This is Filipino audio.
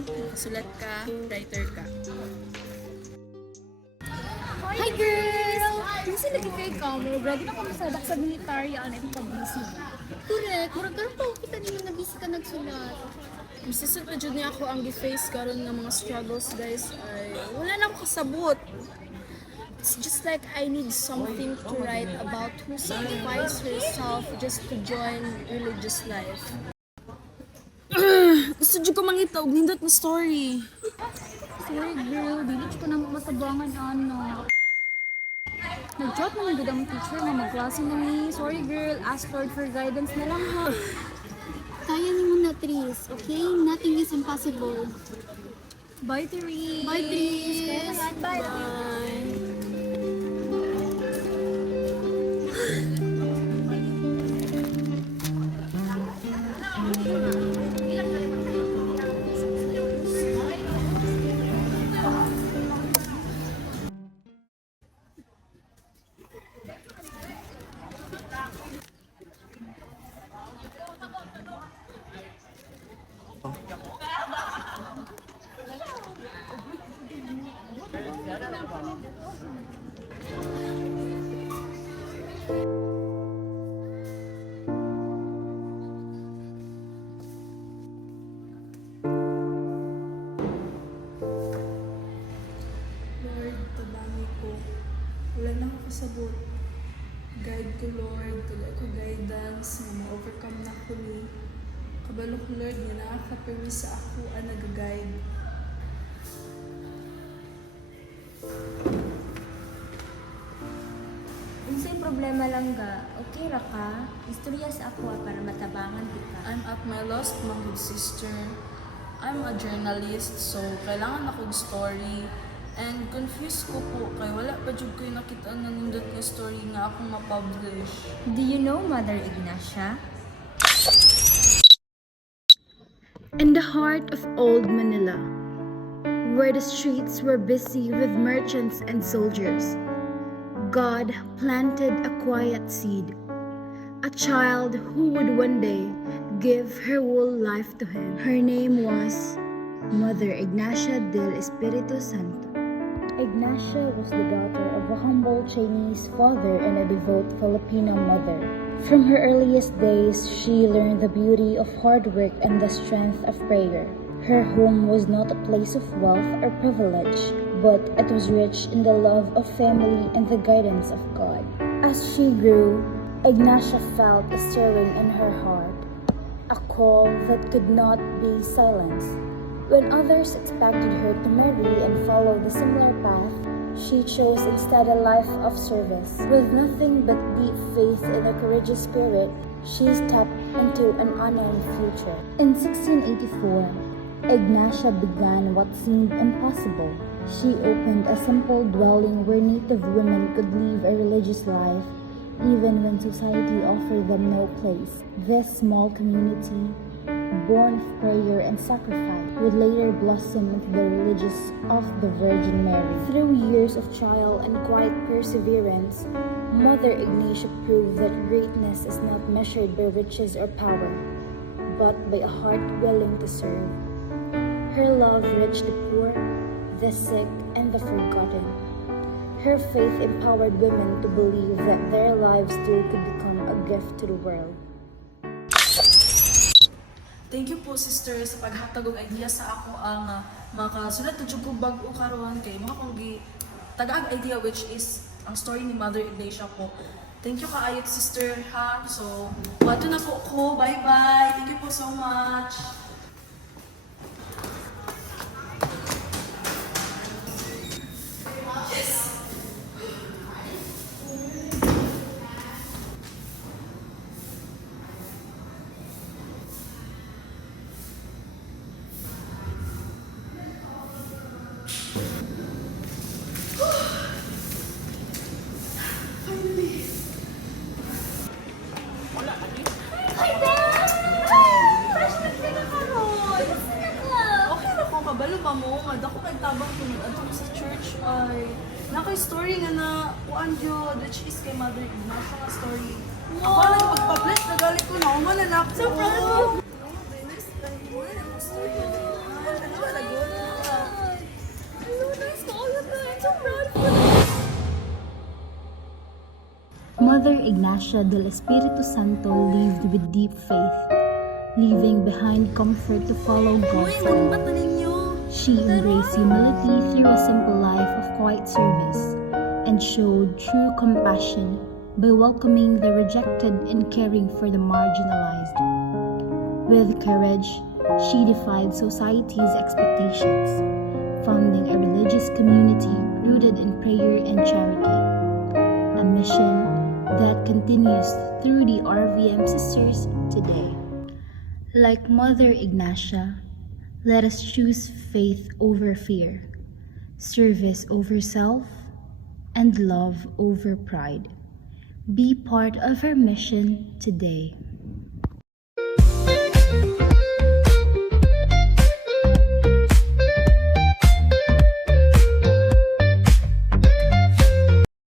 Nakasulat ka, writer ka. Hi girl! Kasi lagi kay kamo, brad na kamo sa military ano yung pag-busy. Correct, murag karon pa kita nimo na busy ka nagsulat. Masisod pa dyan niya ako ang gi-face karon ng mga struggles guys ay wala na ako kasabot. It's just like I need something to write about who sacrificed herself just to join religious life. Gusto dyan ko mangita og nindot na story. Sorry girl, dili ko na matabangan ano. Nag-chat naman gud ang teacher na magklase na ni. Sorry girl, ask Lord for guidance na lang ha. Kaya ni mo na Tris, okay? Nothing is impossible. Bye Tris! Bye Tris! Bye! Lord, tabangin ko. Wala na ako kasabot. Guide ko, Lord. Tuloy ko guidance na ma-overcome na ko ni. Kabalo ko, Lord, nga nakaka-permis sa ako ang nag-guide. Unsay problema lang ga, okay ra ka? Istorya sa ako para matabangan kita. I'm at my lost, my good sister. I'm a journalist, so kailangan akong story. And confused ko po, kay wala pa jud ko'y nakita na nindot nga story nga akong ma-publish. Do you know Mother Ignacia? In the heart of old Manila, where the streets were busy with merchants and soldiers, God planted a quiet seed, a child who would one day give her whole life to him. Her name was Mother Ignacia del Espiritu Santo. Ignacia was the daughter of a humble Chinese father and a devout Filipino mother. From her earliest days, she learned the beauty of hard work and the strength of prayer. Her home was not a place of wealth or privilege, but it was rich in the love of family and the guidance of God. As she grew, Ignacia felt a stirring in her heart, a call that could not be silenced. When others expected her to marry and follow the similar path, she chose instead a life of service. With nothing but deep faith and a courageous spirit, she stepped into an unknown future. In 1684, Ignacia began what seemed impossible. She opened a simple dwelling where native women could live a religious life, even when society offered them no place. This small community, born of prayer and sacrifice, would later blossom into the religious of the Virgin Mary. Through years of trial and quiet perseverance, Mother Ignacia proved that greatness is not measured by riches or power, but by a heart willing to serve. Her love reached the poor, the sick, and the forgotten. Her faith empowered women to believe that their lives too could become a gift to the world. Thank you po sister sa paghatag og idea sa ako ang makasulat na jud ko bag-o karon kay mga kong tagag idea which is ang story ni Mother Ignacia po. Thank you kaayot sister ha. So, wato na po ko. Bye-bye. Thank you po so much. Hi there! Fresh na ka karon! Okay na ko kabalo ba mo nga dako kay tabang tunod adto sa church ay nakay story nga na kuan jud which is kay Mother Ignacia nga story. Ako lang pag-publish na galing ko na ako na ako. So proud! Mother Ignacia del Espiritu Santo lived with deep faith, leaving behind comfort to follow God Uy, for all. mata ninyo. She embraced humility through a simple life of quiet service and showed true compassion by welcoming the rejected and caring for the marginalized. With courage, she defied society's expectations, founding a religious community rooted in prayer and charity, a mission that continues through the RVM Sisters today. Like Mother Ignacia, let us choose faith over fear, service over self, and love over pride. Be part of our mission today.